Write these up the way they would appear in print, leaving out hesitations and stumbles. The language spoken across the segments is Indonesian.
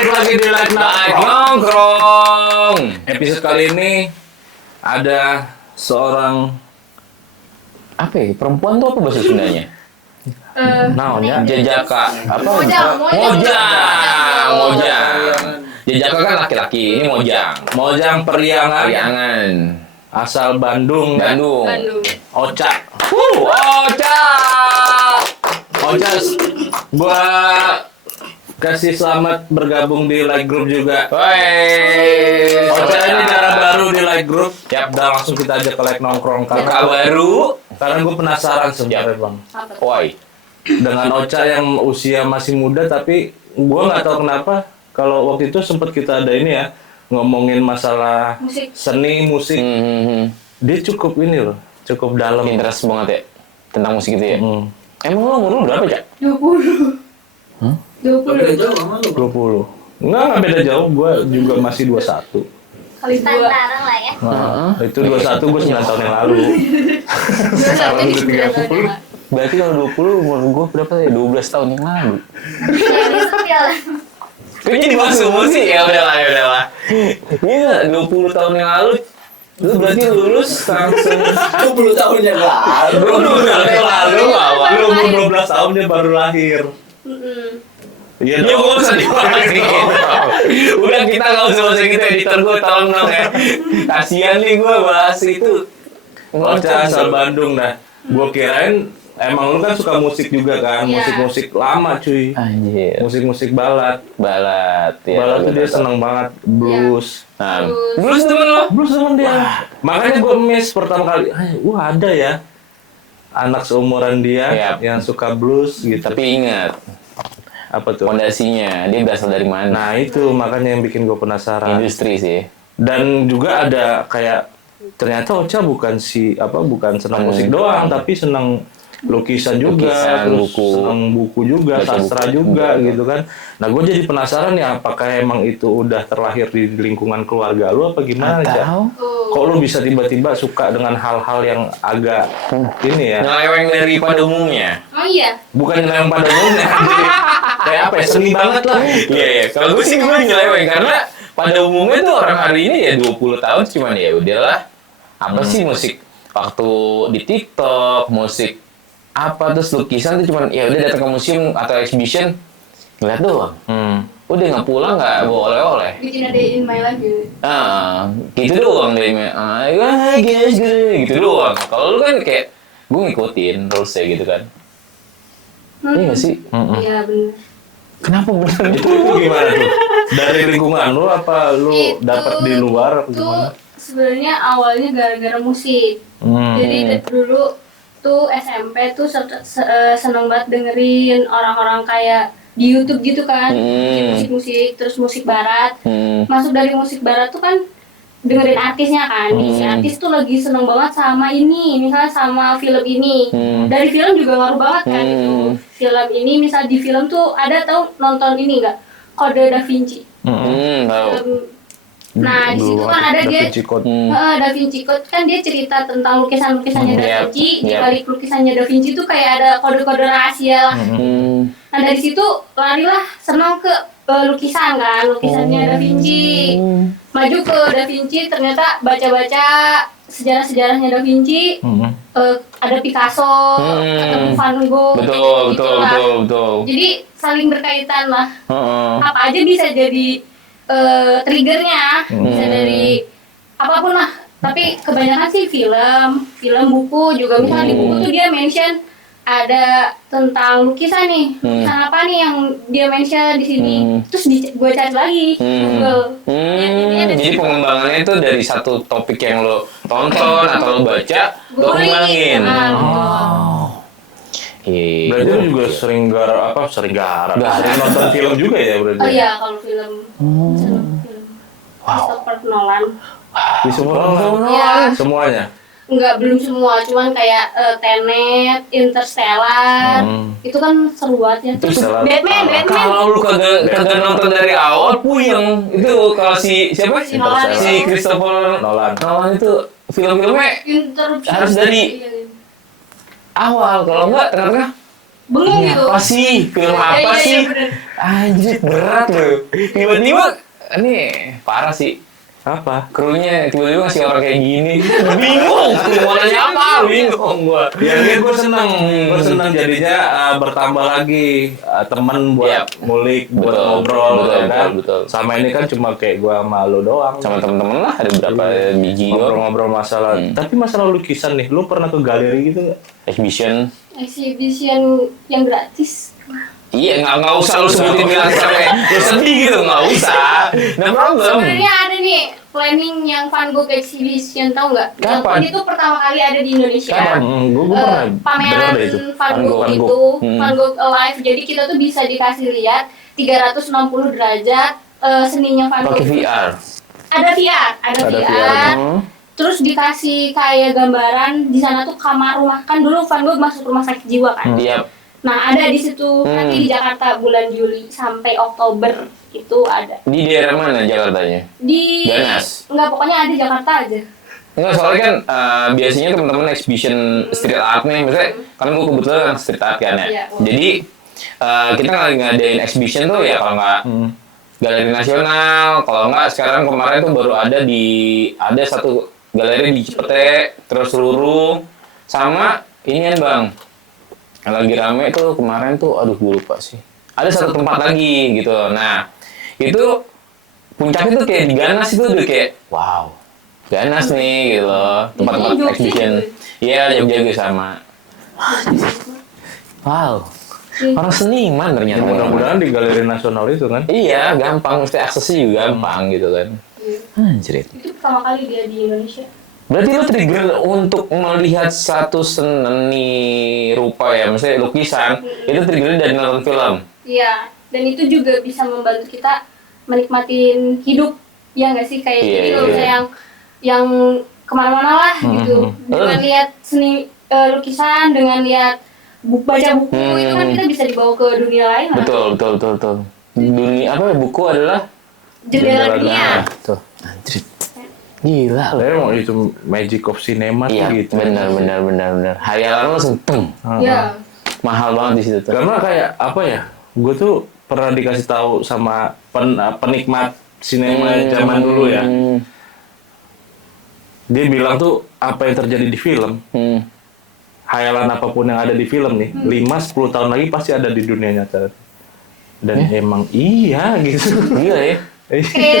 Balik lagi di Like Nongkrong. Episode kali ini ada seorang perempuan tuh apa bahasa Sundanya? Naonnya? Jejaka. Mojang. Jejaka kan laki-laki, ini Mojang. Mojang Priangan. Asal Bandung. Ocha. Ocha. Gua kasih selamat bergabung di Like Group juga. Ocha ini cara baru di Like Group. Yap, udah langsung kita ajak ke Like Nongkrong kakak baru. Karena gue penasaran sebenarnya bang. Why? Dengan Ocha yang usia masih muda, tapi gue nggak tahu kenapa kalau waktu itu sempat kita ada ini ya ngomongin masalah seni musik. Dia cukup ini loh, cukup dalam. Interest banget ya tentang musik itu ya. Emang lo umur lu berapa, Cak? 20. 20. Enggak beda jauh, gue juga masih 21. Kali 2. Tantarang lah ya. Itu 21, gue 9 tahun yang lalu. 21 30. Berarti kalau 20 umur gue berapa ya? 12 tahun yang lalu. Kok jadi masuk musik ya? Udahlah. Iya, 20 tahun yang lalu. Lu berarti lulus langsung 20 tahun yang lalu. 20 tahun yang lalu, lu umur 12 tahun dia baru lahir. Iya ya gue bisa dibahas gitu. Udah kita gak usah bahas gitu, editor gue tolong dong ya. Kasian nih gue bahas itu. Ocha asal Bandung dah. Gue kirain emang lu kan suka musik juga kan, musik-musik lama cuy. Anjir. Musik-musik balad. Ya, Balad tuh dia seneng banget, blues. Nah, blues temen lo? Blues temen dia. Makanya gue miss pertama kali, wah ada ya anak seumuran dia yang suka blues gitu. Tapi ingat, apa tuh? fondasinya, dia berasal dari mana? Nah itu makanya yang bikin gue penasaran. Industri sih. Dan juga ada kayak ternyata Ocha bukan senang musik doang, tapi senang lukisan juga, terus senang buku juga, sastra juga gitu kan. Nah gue jadi penasaran ya, apakah emang itu udah terlahir di lingkungan keluarga lu apa gimana aja? Kok lu bisa tiba-tiba suka dengan hal-hal yang agak ini ya? Nyeleweng daripada umumnya. Oh iya. Bukan nyeleweng pada umumnya, kayak apa ya, seni banget lah. Iya. Kalau gue sih gue nyeleweng karena pada umumnya tuh orang hari ini ya 20 tahun cuman ya udahlah. Apa sih musik waktu di TikTok, musik apa terus lukisan tuh cuman ya udah datang ke museum atau exhibition ngeliat doang. Udah nggak pulang nggak bawa oleh-oleh. Bikin a day in my life gitu. Gitu doang deh. Gitu doang. Kalau lu kan kayak gue ngikutin terusnya gitu kan. Iya nggak sih? Iya benar. Kenapa bener? Itu gimana tuh? Dari lingkungan lu apa lu dapat di luar apa gimana? Sebenarnya awalnya gara-gara musik. Jadi dari dulu tuh SMP tuh seneng banget dengerin orang-orang kayak di YouTube gitu kan, musik-musik, terus musik barat. Masuk dari musik barat tuh kan dengerin artisnya kan, si artis tuh lagi seneng banget sama ini, misalnya sama film ini. Dari film juga ngaruh banget kan itu. Film ini, misal di film tuh ada tau nonton ini nggak? Kode Da Vinci. Nah, di situ kan ada dia Da Vinci Code kan dia cerita tentang lukisannya Da Vinci. Di balik lukisannya Da Vinci itu kayak ada kode-kode rahasia lah. Nah, dari situ larilah senang ke lukisannya Da Vinci. Maju ke Da Vinci, ternyata baca-baca sejarah-sejarahnya Da Vinci. Ada Picasso, atau Van Gogh, betul. Jadi saling berkaitan lah. Apa aja bisa jadi triggernya, bisa dari apapun lah. Tapi kebanyakan sih film, buku juga. Misalnya di buku tuh dia mention ada tentang lukisan nih, lukisan apa nih yang dia mention di sini. Terus gue cari lagi Google. Jadi pengembangannya itu dari satu topik yang lo tonton atau lo baca, lo kembangin. Berarti lu juga sering nonton film juga ya berarti? Oh iya, kalau film. Christopher Nolan. Iya. Semuanya? Enggak, belum semua, cuman kayak Tenet, Interstellar. Itu kan seru banget ya. Terus Batman. Kalau lu kagak nonton dari awal, puyeng. Itu kalau siapa? Si Christopher Nolan itu film-filmnya harus dari awal, kalau enggak tengah-tengah bengong gitu. Apa sih? Film Iya, apa iya, sih? iya, bener. Anjir, berat loh. Tiba-tiba, ini parah sih. Apa? Krunya tiba-tiba ngasih orang kayak gini. Bingung, mau nanya apa? Bingung gua. Ya ini gue seneng jadinya bertambah lagi temen buat Iya. ngulik, buat Betul, ngobrol, betul, ya kan? betul. Sama ini kan cuma kayak gue malu doang. Sama temen-temen lah, ada beberapa biji doang. Ngobrol-ngobrol masalah. Tapi masalah lukisan nih, lu pernah ke galeri gitu nggak? Exhibition. Exhibition yang gratis. Iya, nggak usah lu sebutin bilang sampai lu sedih gitu, nggak usah. No problem. Sebenarnya ada nih planning yang Van Gogh Exhibition, tahu nggak? Kapan? Yang itu pertama kali ada di Indonesia. Kapan? Gue pernah Pameran dengar deh itu. Van Gogh Van Gogh. itu, Hmm. Van Gogh Alive. Jadi kita tuh bisa dikasih lihat 360 derajat seninya Van Pakai Gogh. VR. Ada VR, ada Ada VR. VR. Terus dikasih kayak gambaran di sana tuh kamar rumah, kan dulu Van Gogh masuk rumah sakit jiwa kan. Iya. Nah ada di situ nanti di Jakarta bulan Juli sampai Oktober itu ada. Di daerah mana Jakartanya? Di Ganas? Enggak, pokoknya ada di Jakarta aja. Enggak, soalnya kan biasanya teman-teman exhibition street art nih, misalnya karena gue kebetulan street art kan ya. Iya. Jadi kita ngadain exhibition tuh ya kalau nggak galeri nasional, kalau nggak sekarang kemarin tuh baru ada satu galeri di Cipete, terus seluruh sama ini kan bang, yang lagi rame tuh kemarin tuh, aduh gue lupa sih. Ada satu tempat lagi gitu. Nah itu puncaknya tuh kayak di Ganas itu udah kayak wow. Ganas nih gitu loh, tempat-tempat Jogja exhibition. gitu. Iya, Jogja sama. Wow, orang seniman ternyata. Mudah-mudahan di galeri nasional itu kan. Iya, gampang, mesti aksesnya juga gampang gitu kan. Iya. Anjir. Itu pertama kali dia di Indonesia. Berarti lo trigger untuk melihat satu seni rupa ya, maksudnya lukisan, itu triggernya dari nonton film. Iya, dan itu juga bisa membantu kita menikmatin hidup, ya nggak sih? Kayak Iya, jadi kalau iya. misalnya yang kemana-mana lah gitu, dengan lihat seni lukisan, dengan lihat baca buku itu kan kita bisa dibawa ke dunia lain lah. Betul. Dunia apa ya, buku adalah Jendela dunia. tuh. Anjir. Gila lo. Emang itu magic of cinema tuh Iya, gitu. benar. Hayalan lo langsung teng. Iya. Mahal banget di situ tuh. Karena kayak apa ya? Gue tuh pernah dikasih tahu sama penikmat sinema zaman dulu ya. Dia bilang tuh apa yang terjadi di film, hayalan apapun yang ada di film nih, 5-10 tahun lagi pasti ada di dunia nyata. Dan emang iya gitu. Gila ya.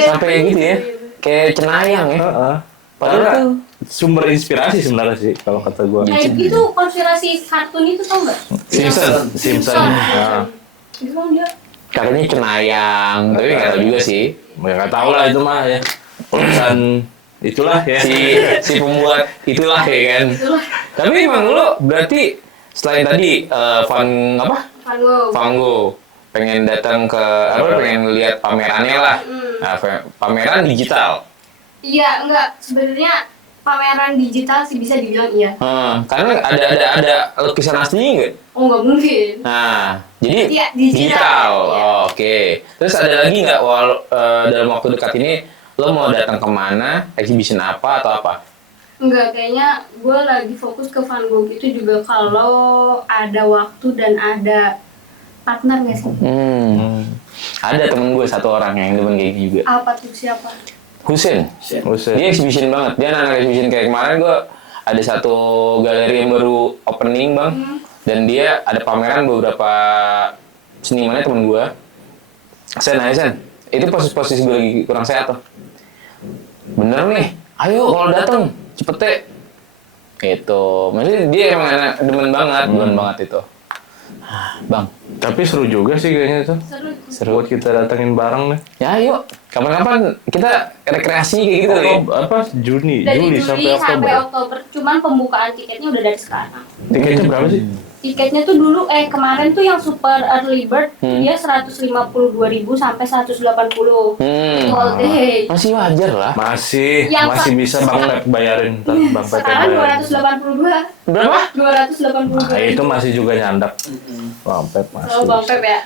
Sampai kayak gitu ya. Kayak cenayang ya. Heeh. Padahal Padahal sumber inspirasi sebenarnya sih kalau kata gue. Kayak itu konspirasi kartun itu tau nggak? Simpson. Nah, Itu kan dia. katanya cenayang, tapi nggak tahu juga sih. ya nggak tahu lah itu mah ya. Urusan itulah ya. Si pembuat itulah ya kan. Itulah Tapi emang lu berarti selain tadi Van Van Gogh. Van Gogh pengen datang ke pengen lihat pamerannya lah. Nah, pameran digital. Iya, enggak. Sebenarnya pameran digital sih bisa dibilang iya. Karena ada lukisan aslinya nggak? Oh, nggak mungkin. Nah, jadi Iya, digital. Oh, Iya. oke. Terus ada lagi nggak dalam waktu dekat ini lo mau datang kemana? Exhibition apa atau apa? Enggak, kayaknya gue lagi fokus ke Van Gogh itu juga kalau ada waktu dan ada partner nggak sih? Ada temen gue satu orang yang demen kayak gitu juga. Apa tuh, siapa? Husin. Buset. Dia exhibition banget. Dia anak exhibition kayak kemarin gue ada satu galeri yang baru opening bang. Dan dia ada pameran beberapa senimannya temen gue. Sen, itu posisi gue lagi kurang sehat tuh. Bener nih, ayo kalau dateng cepet deh. Itu, maksudnya dia emang anak demen banget itu. Bang, Tapi seru juga sih kayaknya itu. Seru. Buat kita datengin bareng nih. ya ayo, kapan-kapan kita rekreasi kayak gitu nih. Apa Juni Dari Juli sampai Oktober. Oktober. Cuman pembukaan tiketnya udah dari sekarang. Tiketnya berapa sih? Tiketnya tuh dulu kemarin tuh yang super early bird dia 152.000 sampai 180. All day. Masih wajar lah. Masih Yang masih bisa Bang Pep bayarin ntar Bang Pep Sekarang bayarin. 282. Berapa? 282. Nah, itu masih juga nyandap. Bang Pep masih. Oh, Bang Pep ya.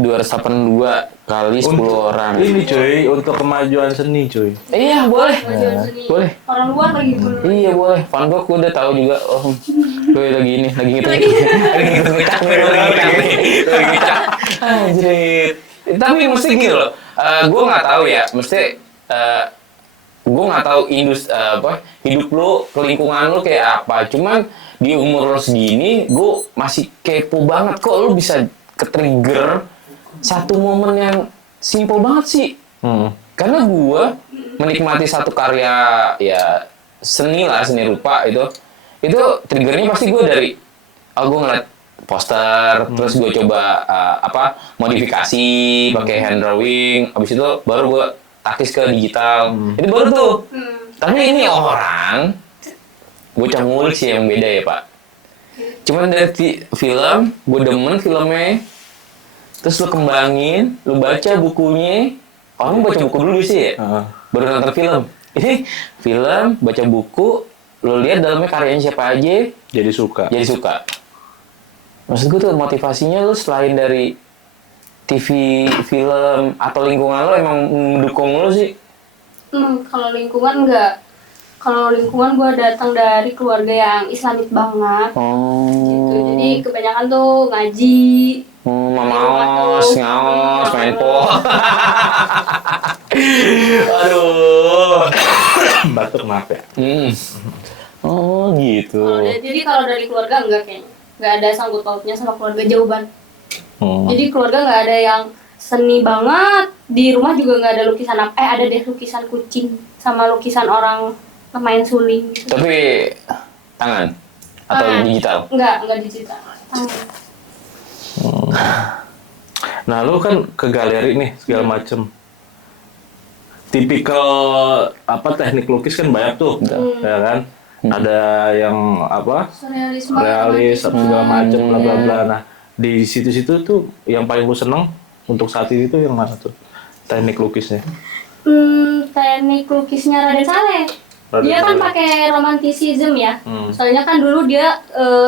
282 kali 10 orang. Ini cuy, untuk kemajuan seni cuy. Iya, boleh. Kemajuan seni. Boleh. Orang luar lagi dulu. Iya, boleh. Van Gogh gue udah tahu juga. Oh, gue lagi ini, lagi ngitung. Lagi ngitung Anjir. Tapi mesti gitu loh. Gue nggak tahu ya. Gue nggak tahu hidup lo, lingkungan lo kayak apa. Cuman di umur lo segini, gue masih kepo banget kok lo bisa ke-trigger satu momen yang simple banget sih. Karena gue menikmati satu karya ya seni rupa itu triggernya pasti gue dari gue ngeliat poster, terus gue coba modifikasi pakai hand drawing, habis itu baru gue takis ke digital. Itu baru tuh. Tapi ini orang bocah ngulik sih yang beda ya Pak. Cuman dari film, gue demen filmnya, terus lu kembangin, lu baca bukunya. Orang baca buku dulu sih ya, baru nonton film. Ini film, baca buku, lu lihat dalamnya karyanya siapa aja, Jadi suka. Maksud gue tuh motivasinya lu selain dari TV, film, atau lingkungan lo emang mendukung lo sih? Kalau lingkungan enggak. Kalau lingkungan gue datang dari keluarga yang Islamik banget. Gitu. Jadi kebanyakan tuh ngaji. Ngaos, main pol. Aduh. Batuk maaf ya. Oh gitu. Jadi kalau dari keluarga enggak kayaknya. Enggak ada sangkut pautnya sama keluarga jauh banget. Jadi keluarga nggak ada yang seni banget, di rumah juga nggak ada lukisan ada deh lukisan kucing sama lukisan orang main suling gitu. Tapi tangan atau digital? Enggak digital. Nah lu kan ke galeri nih segala macem. Tipikal teknik lukis kan banyak tuh, ya kan? Ada yang realis segala macem bla bla bla. Nah di situ-situ tuh yang paling lu seneng untuk saat ini tuh yang mana tuh teknik lukisnya? Teknik lukisnya Raden Saleh. Dia kan pakai romantisisme ya. Soalnya kan dulu dia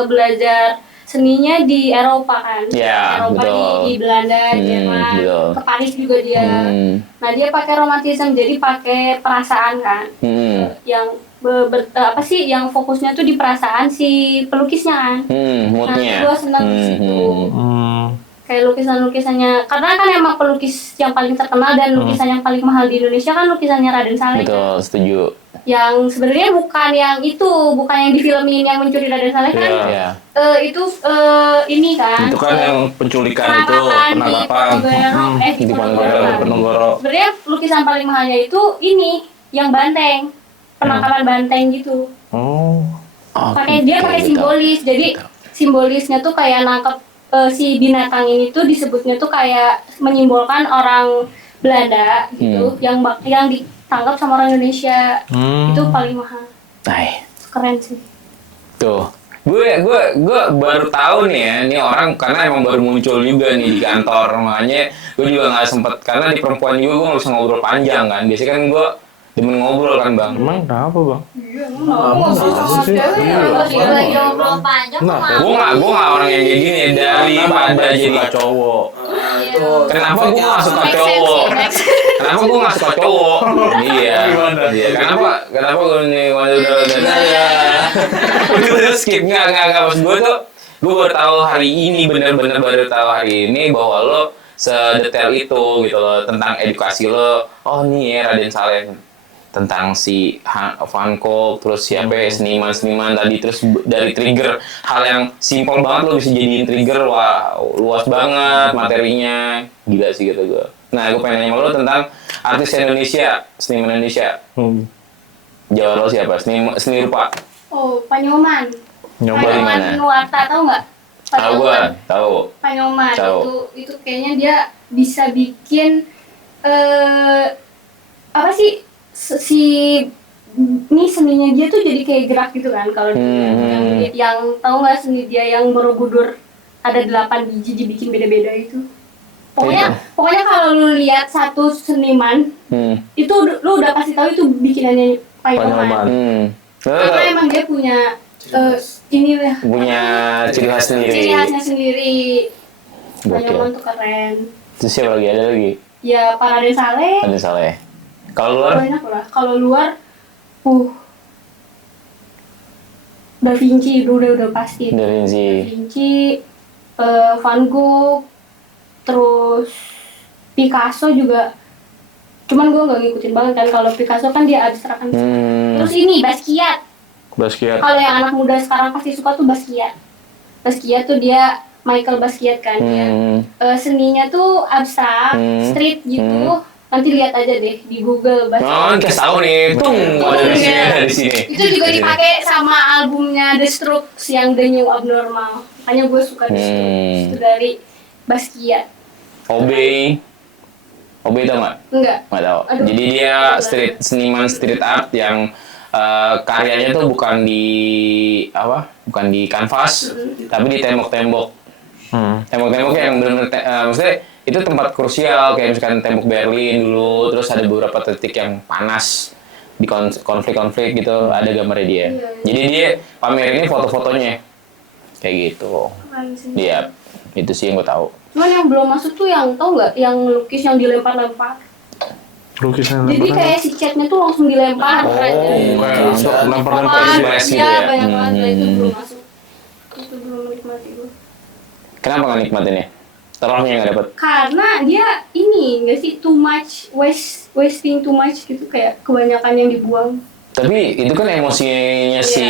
belajar seninya di Eropa kan. Eropa di Belanda, Jerman, ke Paris juga dia. Nah dia pakai romantisisme, jadi pakai perasaan kan. Yang yang fokusnya tuh di perasaan si pelukisnya kan. Moodnya. Nah, gue senang di situ. Kayak lukisan-lukisannya, karena kan emang pelukis yang paling terkenal dan lukisan yang paling mahal di Indonesia kan lukisannya Raden Saleh. Betul, setuju. Yang sebenarnya bukan yang di filmin yang mencuri Raden Saleh kan. Ini kan. Itu kan yang penculikan itu, penangkapan. Di Ponorogo. Sebenarnya lukisan paling mahalnya itu ini, yang banteng. Penangkapan banteng gitu. Dia pakai simbolis. Jadi simbolisnya tuh kayak nangkep si binatang ini tuh disebutnya tuh kayak menyimbolkan orang Belanda gitu yang ditangkap sama orang Indonesia. Itu paling mahal. Keren sih. Tuh. Gue baru tahu nih ya, ini orang karena emang baru muncul juga nih di kantor, makanya gue juga nggak sempet, karena di perempuan juga gue nggak bisa ngobrol panjang kan. Biasanya kan gue demen ngobrol kan bang. Emang kenapa bang? Iya, lagi ngobrol panjang. Gue nggak orang yang kayak gini daripada jadi cowok. Kenapa gue nggak suka cowok? Kenapa gue nggak suka cowok? Iya. Kenapa gue nih udah skip nggak maksud gue tuh gue baru tahu hari ini bener-bener baru tahu hari ini bahwa lo sedetail itu gitu loh tentang edukasi lo. Oh nih ya Raden Saleh tentang si Van Gogh, terus siapa ya seniman-seniman tadi, terus dari trigger hal yang simpel banget lo bisa jadiin trigger, wah luas banget materinya, gila sih gitu gue. Nah gue pengen nanya sama lo tentang artis Indonesia, seniman Indonesia. Jawab lo siapa? Seni rupa. Panyoman. Panyoman Nuarta, tahu nggak? Tahu gue, tahu. Panyoman itu kayaknya dia bisa bikin ini seninya dia tuh jadi kayak gerak gitu kan kalau yang tahu nggak seni dia yang Borobudur ada 8 biji dibikin beda-beda itu. Pokoknya kalau lu lihat satu seniman itu lu udah pasti tahu itu bikinannya Panyoman. Karena emang dia punya punya ciri khas sendiri. Ciri khasnya sendiri. Panyoman tuh keren. Terus siapa lagi? Ada lagi? Ya Pak Raden Saleh. Raden Saleh. Kalau luar? Banyak lah. Kalau luar, Da Vinci udah pasti. Da Vinci. Van Gogh, Terus Picasso juga, cuman gue nggak ngikutin banget kan, kalau Picasso kan dia abstrak kan. Terus ini Basquiat. Kalau yang anak muda sekarang pasti suka tuh Basquiat. Basquiat tuh dia Michael Basquiat kan dia. Seninya tuh abstrak, street gitu. Nanti lihat aja deh di Google Oh, kasih tahu nih. Tuh, ada di sini, ada di sini. Itu juga dipakai sama albumnya The Strokes yang The New Abnormal. Makanya gue suka The Strokes. Itu dari Basquiat. Obey tau nggak? Enggak. Nggak tahu. Aduh. Jadi dia seniman street art yang karyanya tuh bukan di kanvas, tapi di tembok-tembok. Tembok-tembok yang benar-benar maksudnya itu tempat krusial, kayak misalkan tembok Berlin dulu, terus ada beberapa titik yang panas di konflik-konflik gitu, ada gambarnya dia. Jadi dia pamer ini foto-fotonya kayak gitu. Dia itu sih yang gue tahu. Cuman yang belum masuk tuh yang tau nggak, yang lukis yang dilempar-lempar. Lukisan Jadi kayak si catnya tuh langsung dilempar. lempar-lempar Flash gitu Iya, ya. banyak banget. Nah, itu belum masuk. Itu belum menikmati gue. Kenapa nggak nikmatinnya? Terornya nggak dapet? Karena dia ini nggak sih, too much wasting too much gitu, kayak kebanyakan yang dibuang. Tapi itu kan emosinya si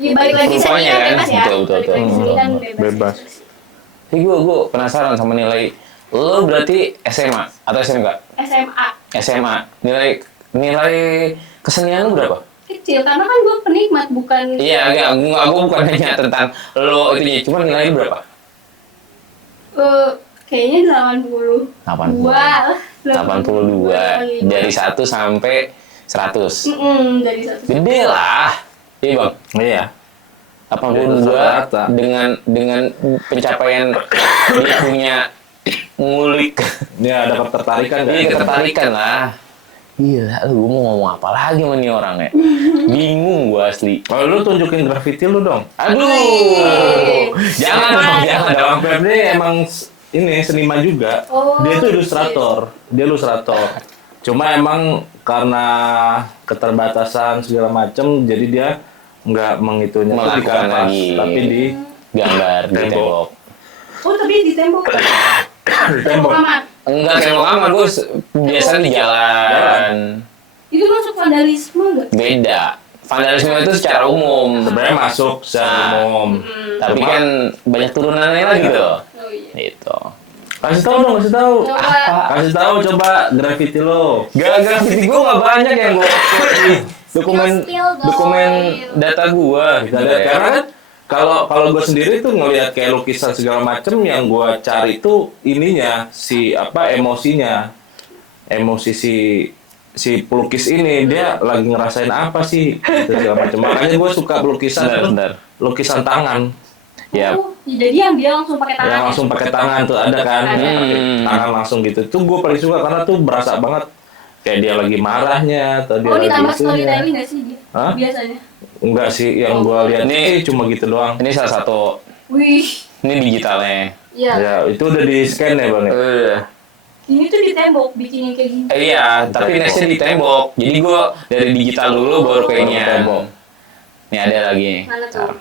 Ya balik lagi rupanya seninya kan? bebas ya. Betul. Balik lagi seni kan Bebas. Tapi gue penasaran sama nilai. Lo berarti SMA atau SMK? SMA SMA. Nilai kesenian lo berapa? kecil karena kan gue penikmat bukan. Iya, enggak, gue bukan nanya tentang lo itu, cuma nilai berapa? Kayaknya 80. 82 dari 1 sampai 100. Dari 1. Gede lah. Iya, Bang. Iya. 82 Rata-rata. dengan pencapaian dia punya ngulik. Ya dapat tertarikan Iya, ketertarikan lah. Gila, gue mau ngomong apa lagi sama nih orang ya? Bingung gue asli. Kalau lu tunjukin graffiti lu dong. Aduh, jangan dong, jangan dong. Bang Febri emang ini seniman juga. Oh, Dia itu ilustrator. Dia ilustrator. Cuma emang karena keterbatasan segala macem, jadi dia nggak mengitunya tuh di Melakukan kanvas, lagi. tapi di Gambar di Tembok. tembok. Oh, tapi di tembok. tembok. Kamar. Enggak tembok kamar, gue biasanya di jalan. Itu masuk vandalisme nggak? Beda. Vandalisme itu secara umum. Sebenarnya masuk secara umum. Tapi Cuma- kan banyak turunannya lagi tuh. Oh iya. Gitu. Kasih tahu dong, kasih tahu. Coba. Kasih tahu coba graffiti lo. Graffiti gue nggak banyak yang gue dokumen Spill. data gue. Karena kan kalau gue sendiri tuh ngelihat kayak lukisan segala macem, yang gue cari tuh ininya si emosinya, emosi si pelukis ini, dia lagi ngerasain apa sih gitu, segala macam. Makanya gue suka lukisan Benar. lukisan tangan. Ya. Oh, jadi yang dia langsung pakai tangan. Yang langsung pakai tangan tuh ada kan, yang pakai tangan langsung gitu. Tuh gue paling suka karena tuh berasa banget kayak dia lagi marahnya atau dia Oh, lagi ditambah itunya. storytelling nggak sih dia? Hah? Biasanya. Enggak sih, yang gue lihat nih cuma gitu doang. Ini salah satu. Wih. Ini digitalnya. Iya. Ya itu udah di scan ya bang. Ini tuh di tembok bikin yang kayak gini. Iya, tapi nextnya di tembok. Jadi gue dari digital dulu baru kayaknya. Tembok. Nih ada lagi. Mana tuh?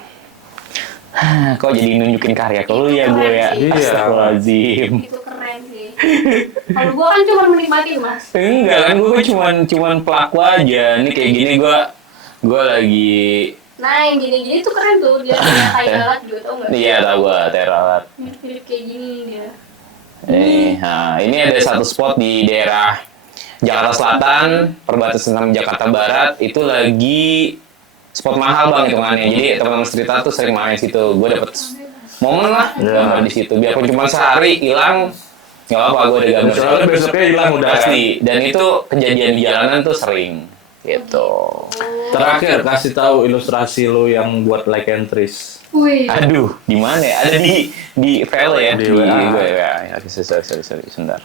Kok jadi nunjukin karya ke lu ya gue ya? Iya. Astagfirullahaladzim. Itu keren sih. Kalau gua kan cuma menikmati, Mas. Enggak kan, gue cuman pelaku aja. Nih kayak gini gue lagi. Nah, yang gini-gini tuh keren tuh. Dia kayak kayak alat juga, tau nggak? Iya tau gue teralat. Mirip-mirip kayak gini dia. Nah, ini ada satu spot di daerah Jakarta Selatan, perbatasan sama Jakarta Barat. Itu lagi spot mahal bang hitungannya. Jadi teman-teman street art tuh sering main situ. Gue dapet momen lah gambar di situ. Biarpun cuma sehari hilang, nggak apa-apa. Gue ada gambar. Soalnya besoknya hilang udah kan? Pasti. Dan itu kejadian di jalanan tuh sering. Gitu. Terakhir kasih tahu ilustrasi lo yang buat like and trace. Wih. Aduh, di mana ya? Ada di file ya? Di WA. WA. Oke, sorry. Sebentar.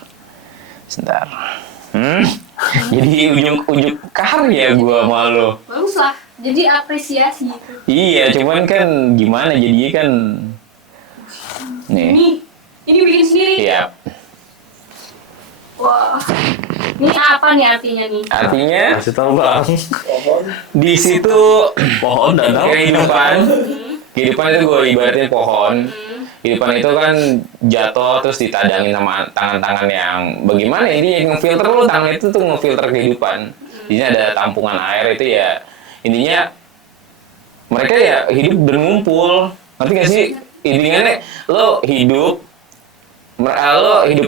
Jadi ujung karya gua malu. Bagus lah. Jadi apresiasi gitu. Iya, cuman kan gimana jadinya kan. Nih. Ini bikin sendiri. Iya. Wah. Ini apa nih artinya nih? Artinya Kasih tahu bang. di situ Pohon dan daun. kehidupan itu gue ibaratin pohon. kehidupan itu kan jatuh terus ditadangin sama tangan-tangan yang bagaimana ini ngefilter lo, tangan itu tuh ngefilter kehidupan. Di sini ada tampungan air itu ya intinya mereka ya hidup berkumpul. Ngerti gak sih? Intinya lo hidup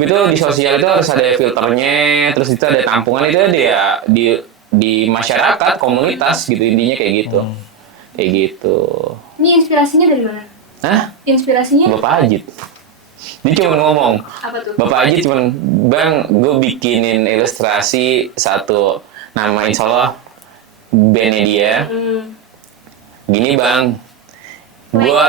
itu di sosial itu harus ada filternya, terus itu ada tampungan itu dia di masyarakat, komunitas gitu intinya kayak gitu. Kayak gitu. Ini inspirasinya dari mana? Hah? Inspirasinya? Bapak Ajit. Dia cuma ngomong. Apa tuh? Bapak Ajit cuma, Bang, gue bikinin ilustrasi satu nama insya Allah bandnya dia. Gini Bang, gue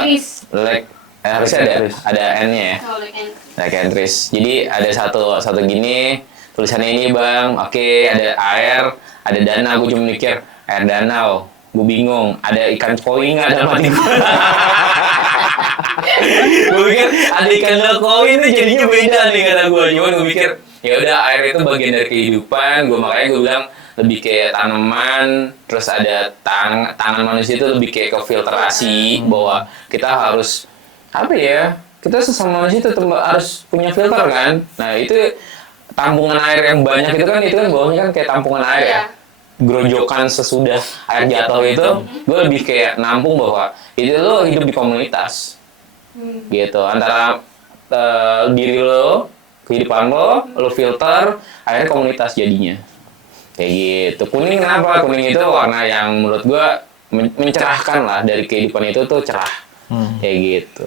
harusnya ada N-nya ya. Oh, like and- Like entries. Jadi ada satu gini tulisannya ini Bang. Oke, ada air, ada danau. Gue cuma mikir air danau. Gue bingung. Ada ikan koi nggak dalam hati gue. Gue pikir ada ikan koi ini jadinya beda nih kata gue. Cuman gue pikir ya udah air itu bagian dari kehidupan. Makanya gue bilang lebih kayak tanaman. Terus ada tangan manusia itu lebih kayak ke filterasi bahwa kita harus apa ya? Kita sesama manusia tetap harus punya filter kan. Nah itu tampungan air yang banyak itu kan bawahnya kan kayak tampungan air ya. Gerojokan sesudah air jatuh itu, gue lebih kayak nampung bahwa itu lo hidup di komunitas. Gitu. Antara diri lo, kehidupan lo filter, akhirnya komunitas jadinya. Kayak gitu. Kuning kenapa? Kuning itu warna yang menurut gue mencerahkan lah dari kehidupan itu tuh cerah. Kayak gitu.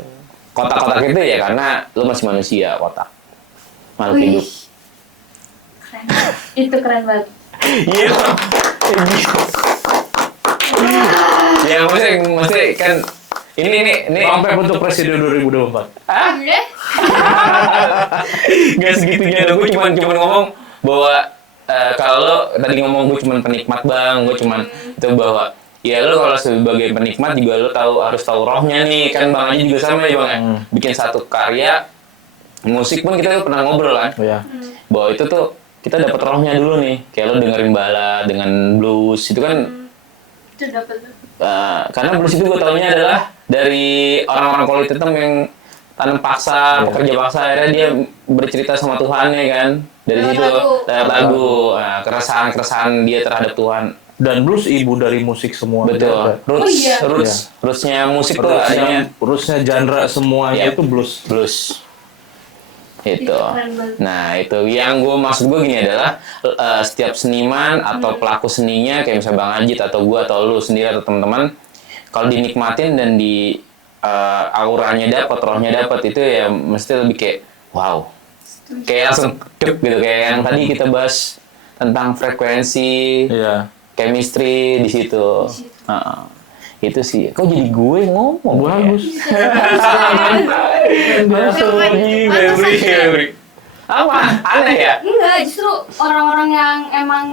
Kotak-kotak itu ya karena lo masih manusia, kotak. Makhluk hidup. Keren. Itu keren banget. Iya. Ya maksudnya kan ini Sampai bentuk presiden 2024. ah Udah? nggak segitunya. Gue cuma ngomong bahwa kalau lo tadi ngomong gue cuma penikmat Bang, gue cuma itu bahwa ya lo kalau sebagai penikmat juga lo harus tahu rohnya nih kan. Bang Aji juga sama ya Bang ya. Bikin satu karya musik pun kita pernah ngobrol kan. Iya. Bahwa itu tuh kita dapat rohnya dulu nih. Kayak lo dengerin ballad dengan blues itu kan Itu dapat. karena blues itu gue taunya adalah dari orang-orang kulit hitam yang tanam paksa, pekerja paksa, akhirnya dia bercerita sama Tuhannya kan. Dari Lewat situ lagu. lewat lagu, keresahan dia terhadap Tuhan. Dan blues ibu dari musik semua. Betul. Oh iya. Rootsnya musik tuh adanya Rootsnya genre semuanya Iya. itu blues. blues. Itu. keren banget. Nah itu yang maksud gue gini adalah setiap seniman atau pelaku seninya kayak misalnya Bang Ajit atau gue atau lu sendiri atau teman-teman kalau dinikmatin dan di auranya dapat, rohnya dapat itu ya mesti lebih kayak wow. Kayak langsung dep gitu kayak yang tadi kita bahas tentang frekuensi, Iya. chemistry di situ. Itu sih. Kok jadi gue ngomong? Bagus. Apa? Aneh ya? Enggak, justru orang-orang yang emang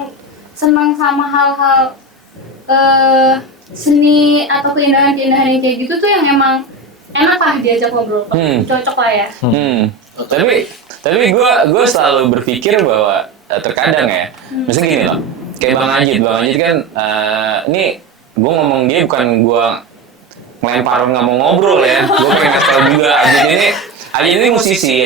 senang sama hal-hal seni atau keindahan-keindahan yang kayak gitu tuh yang emang enak lah diajak ngobrol. Cocok lah ya. Tapi gue selalu berpikir bahwa terkadang ya, misalnya gini loh, kayak Bang Ajit kan, ini gue ngomong dia bukan gue ngelempar nggak mau ngobrol ya, gue pengen ngasih tau juga Ajit ini musisi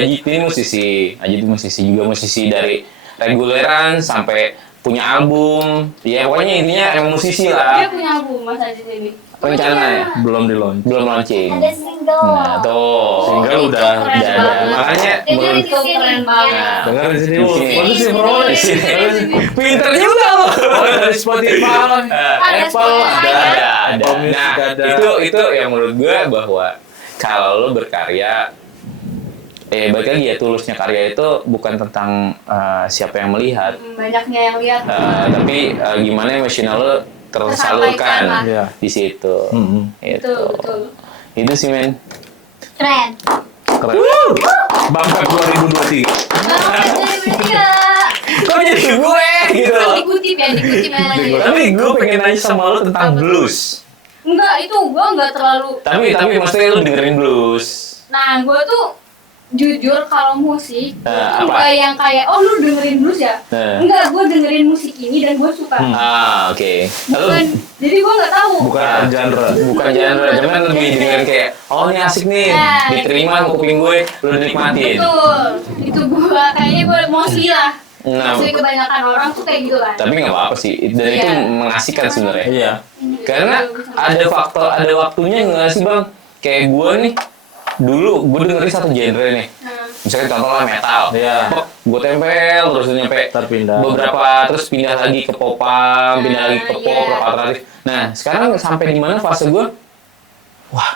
juga musisi dari reguleran sampai punya album, ya pokoknya intinya emang musisi lah. Dia punya album Mas Ajit ini. Rencananya Belum di-launch. belum launching. Ada single. Nah tuh, Single Itu udah keren ada. banget. Makanya Dengerin di sini. Nah, Keren banget. Dengar di sini. Di sini. Bagus sih bro. Dengerin Di sini. pinter juga loh. Oh, dari Spotify, Apple Spotify, ada. ada. Apple Music Nah, ada. itu yang menurut gue bahwa kalau lo berkarya, balik lagi ya tulusnya karya itu bukan tentang siapa yang melihat, Banyaknya yang lihat. tapi gimana emosional lo tersalurkan Tersampaikan lah. Iya. di situ. Itu. Betul. Itu sih men. Keren. Keren. Bang Pep 2023. Kok jadi gue gitu loh. Dikutip ya. Tapi gue pengen nanya sama lo tentang blues. Enggak, itu gua enggak terlalu. Tapi maksudnya lo dengerin blues. Nah, gua tuh jujur kalau musik itu apa? enggak yang kayak lu dengerin blues ya? Enggak, gue dengerin musik ini dan gue suka. Oke. Bukan, jadi gue nggak tahu. Bukan genre. Bukan genre, cuman lebih dengerin kayak ini asik nih, Nah, diterima gitu. kuping gue, lu nikmatin. Betul, itu gue kayaknya gue emosi lah. Nah, Maksudnya kebanyakan orang tuh kayak gitu kan. tapi nggak apa-apa sih, dan itu Iya. mengasihkan sebenarnya. Iya. Karena ada waktunya nggak sih bang? Kayak gue nih, dulu gue dengerin satu genre nih. Misalnya contohnya metal, Iya. gue tempel terus nyampe Terpindah. beberapa, terus pindah lagi ke popang, pindah lagi ke pop, Iya. rock alternatif. Nah sekarang sampai di mana fase gue, wah,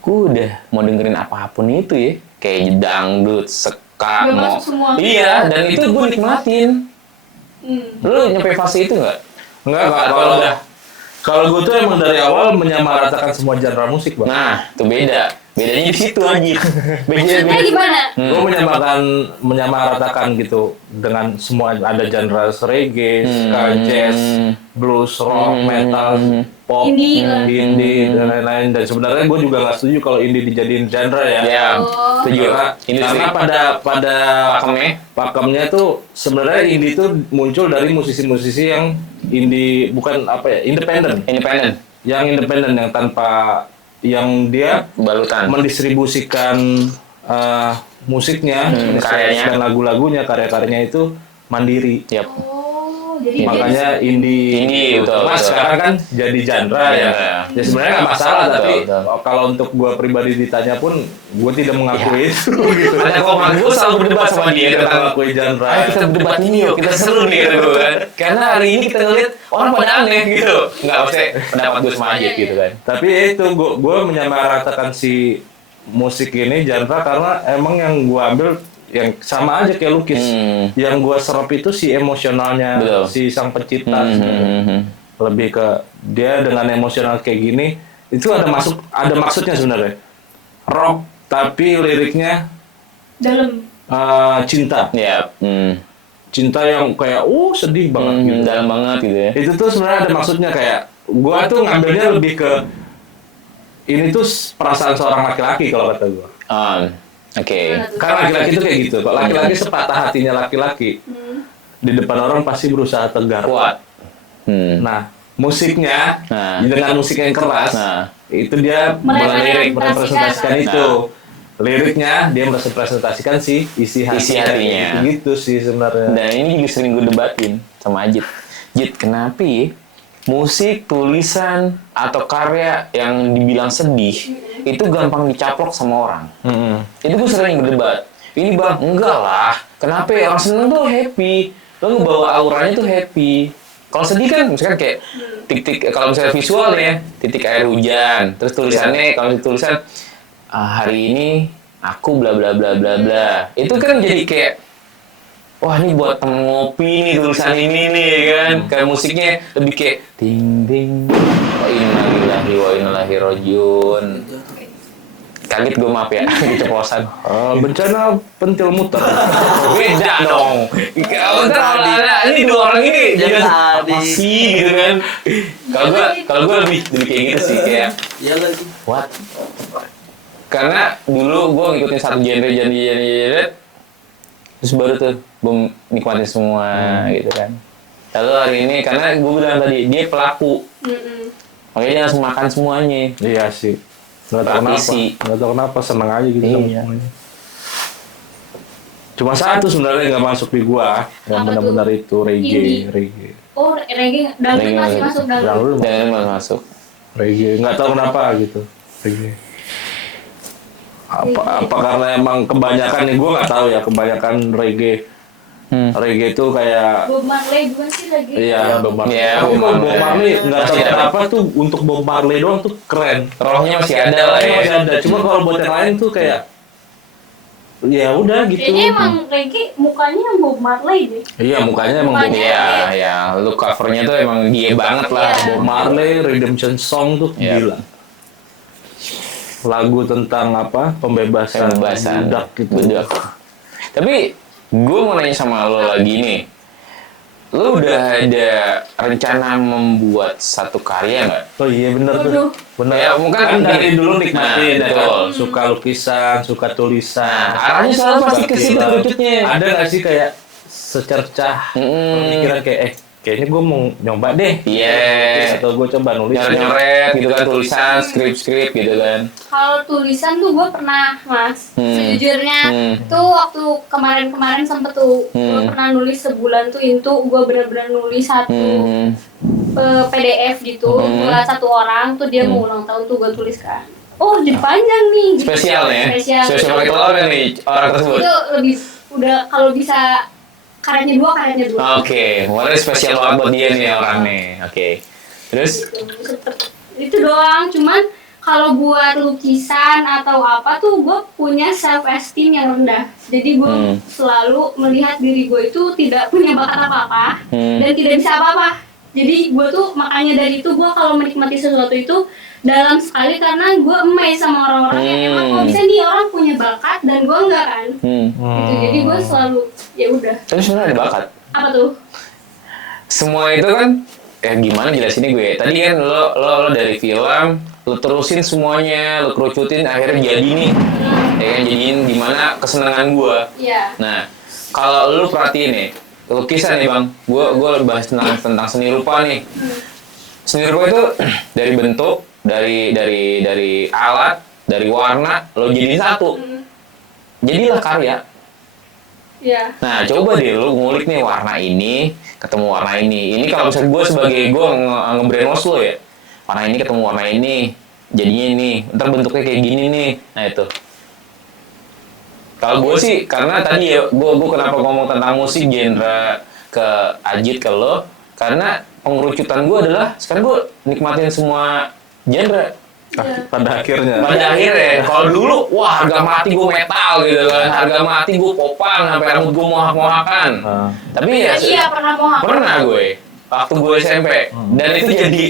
gue udah mau dengerin apapun itu ya, kayak dangdut, ska, Udah mau, masuk semua. iya, dan itu gue nikmatin. Lu nyampe fase itu nggak? Enggak, Kalau udah, kalau gue tuh emang dari awal menyamaratakan semua genre musik, Bang. nah itu beda. Bedanya di situ aja. Maksudnya gimana? Gue menyamaratakan gitu dengan semua, ada genre reggae, ska, jazz, blues, rock, metal, pop, Indie lah. indie dan lain-lain. Dan sebenarnya gue juga nggak setuju kalau indie dijadiin genre ya. Ya, Oh. setuju. Karena pada pakemnya tuh sebenarnya indie tuh muncul dari musisi-musisi yang indie, bukan apa ya, independen. Yang independen, yang tanpa, yang dia Balutan. mendistribusikan musiknya, karyanya. dan lagu-lagunya, karya-karyanya itu mandiri. Yap. Oh, jadi Makanya indie. Indie, betul, Nah, betul. sekarang kan jadi genre Iya. ya. Ya sebenarnya nggak masalah, Betul, tapi betul. kalau untuk gue pribadi ditanya pun, gue tidak mengakui itu. Gitu. Ada komen gue selalu berdebat sama dia Tidak tentang mengakui genre. ayo kita berdebat ini yuk, kita seru nih kata gue kan. Karena hari ini kita ngeliat orang pada aneh gitu. Enggak, maksudnya pendapat gue sama aja gitu kan. Tapi itu gue menyamaratakan si musik ini genre karena emang yang gue ambil yang sama aja kayak lukis. Yang gue serap itu si emosionalnya, Betul. si sang pencipta sebenarnya. Lebih ke dia dengan emosional kayak gini, itu ada maksudnya sebenarnya. Rock tapi liriknya dalam. cinta. Ya, Cinta yang kayak sedih banget gitu. dalam banget gitu ya. Itu tuh sebenarnya ada maksudnya, kayak gua tuh ngambilnya lebih ke ini tuh perasaan seorang laki-laki kalau kata gua. Oke. Karena laki-laki itu kayak gitu. Kalau laki-laki sepatah hatinya laki-laki, di depan orang pasti berusaha tegar. Kuat. Nah, musiknya Nah. dengan musik yang keras, Nah. itu dia merepresentasikan itu. Liriknya dia merepresentasikan si isi hatinya. Gitu sih sebenarnya. Dan ini juga sering gue debatin sama Ajit. Jit, kenapa ya musik, tulisan, atau karya yang dibilang sedih itu gampang dicaplok sama orang? Itu gue sering berdebat. Ini bang, enggak lah. Kenapa ya? Orang seneng tuh happy. Lo ngebawa auranya tuh happy. Kalau sedih kan, misalkan kayak titik, kalau misalnya visual ya, titik air hujan. Terus tulisannya, kalau tulisan hari ini aku bla bla bla bla bla. Itu kan jadi kayak, wah ini buat temen ngopi nih tulisan ini nih ya kan. Kayak musiknya lebih kayak ding ding. Wa inna lillahi wa inna ilaihi rajiun. Kaget gue, maaf ya, keceplosan. Bencana pentil muter. Beda dong. Ini dua orang ini jangan apa sih gitu kan. Kalau gue lebih kayak gitu sih, kayak Iya lagi. what? Karena dulu gue ngikutin satu genre, terus baru tuh gue nikmatin semua gitu kan. Lalu hari ini, karena gue bilang tadi, dia pelaku. Makanya dia langsung makan semuanya. Iya sih. Nggak tahu kenapa seneng aja gitu sama Iya. semuanya. Cuma satu sebenarnya nggak masuk di gua, yang Apa benar-benar itu Indie. reggae. Oh, reggae. Dangdut Reggae masih masuk. masuk dangdut. Dangdut Dan masuk. reggae, nggak tahu kenapa gitu. Reggae. Apa karena emang kebanyakan nih, gua nggak tahu ya, kebanyakan reggae. Reggae itu kayak Bob Marley bukan sih reggae? iya Bob Marley. Iya, Tapi Bob Bob Marley nggak tahu Masih ada. kenapa tuh untuk Bob Marley doang tuh keren. Rohnya masih ada lah ya. Masih ada. Cuma kalau buat yang lain tuh kayak ya udah gitu. Kayaknya emang reggae mukanya Bob Marley deh. Iya, mukanya emang Bob Mukanya. Iya, ya, lu covernya tuh emang dia banget lah. Iya. Bob Marley, Redemption Song tuh Iya. gila. Lagu tentang apa? Pembebasan budak gitu. Budak. Tapi gue mau nanya sama lo lagi nih. lu udah ada rencana membuat satu karya nggak? Oh iya bener Waduh. tuh. Bener. Ya, mungkin kan dari dulu Nah, nikmatin ya kan. betul. Suka lukisan, suka tulisan. Arahnya selalu pasti ke situ Film. kerucutnya. Ada nggak sih kayak secercah pemikiran kayak kayaknya gue mau nyoba deh. Iya. Atau gue coba nulis. Nyoret-nyoret gitu kan, tulisan, skrip-skrip gitu kan. Kalau tulisan tuh gue pernah, Mas. Sejujurnya tuh waktu kemarin sempet tuh gue pernah nulis sebulan tuh itu gue bener-bener nulis satu PDF gitu buat satu orang tuh dia mau ulang tahun tuh gue tuliskan. Oh jadi panjang nih. Gitu. Spesial ya? Spesial. Spesial pakai telur kan nih orang tersebut? Itu lebih udah kalau bisa karetnya dua. Oke, warnanya spesial banget buat dia nih orang nih. Oke. Terus? Itu doang, cuman kalau buat lukisan atau apa tuh gue punya self esteem yang rendah. Jadi gue selalu melihat diri gue itu tidak punya bakat apa-apa dan tidak bisa apa-apa. Jadi gue tuh makanya dari itu gue kalau menikmati sesuatu itu dalam sekali karena gue amazed sama orang-orang yang emang kok bisa nih orang punya bakat dan gue enggak kan. Gitu. Jadi gue selalu ya udah. Tapi sebenarnya ada bakat. Apa tuh? Semua itu kan gimana jelasinnya gue? Tadi kan lo dari film, lo terusin semuanya, lo kerucutin akhirnya jadi nih. Ya kan jadiin gimana kesenangan gue. Iya. Nah, kalau lo perhatiin nih, lukisan nih Bang. Gue bahas tentang seni rupa nih. Seni rupa itu dari bentuk, dari alat, dari warna, lo jadiin satu. Jadilah karya. Iya. Nah, coba deh lu ngulik nih warna ini ketemu warna ini. Ini kalau misalnya gue sebagai gue nge-brainwash lo ya. Warna ini ketemu warna ini, jadinya ini. Ntar bentuknya kayak gini nih. Nah, itu. Kalau gue sih, karena tadi ya, gue kenapa ngomong tentang musik genre ke Ajit ke lo, karena pengerucutan gue adalah, sekarang gue nikmatin semua genre. Pada akhirnya. Pada akhirnya, kalau dulu, wah harga mati gue metal gitu kan, harga mati gue popang, sampai rambut gue mohak-mohakan. Tapi ya, Iya pernah mohak. pernah gue, waktu gue SMP, dan itu jadi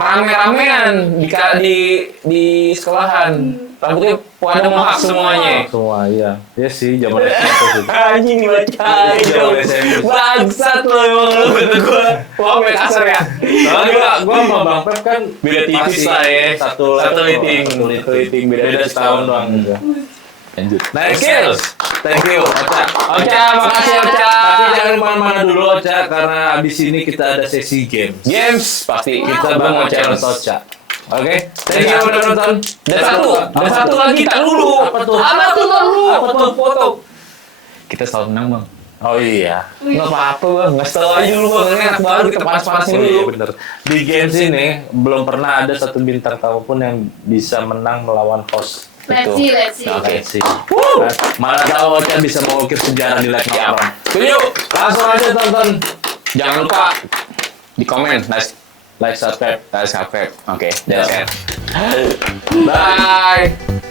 rame-ramean di sekolahan. Rambutnya pada mohak semuanya. Semua iya. Iya sih zaman itu sih. Anjing dibacain dong. Bangsat lo emang lo kata gue. Wah, main kasar ya. Soalnya gua sama Bang Pep kan Beda tipis masih lah ya. Satu liting beda setahun doang gitu. Lanjut. Nice skills. Thank you, Ocha. Ocha, makasih Ocha. Tapi jangan kemana-mana dulu Ocha, karena abis ini kita ada sesi games. Games pasti Kita Gua mau challenge challenge. Ocha. Oke, thank you udah nonton. Dan satu lagi tak dulu. Apa tuh? Apa tuh foto? Kita selalu menang Bang. Oh iya. Nggak apa-apa Bang, nggak setel aja dulu Bang. Enak banget kita panas-panasin Oh dulu. iya bener. Di games ini belum pernah ada satu bintang tamu pun yang bisa menang melawan host. Let's see. Oke. Sih. Malah tahu Ocha bisa mengukir sejarah di live Siap. nongkrong. Setuju. Langsung aja tonton. Jangan lupa di komen, Like, subscribe. subscribe. Oke, that's it. Bye.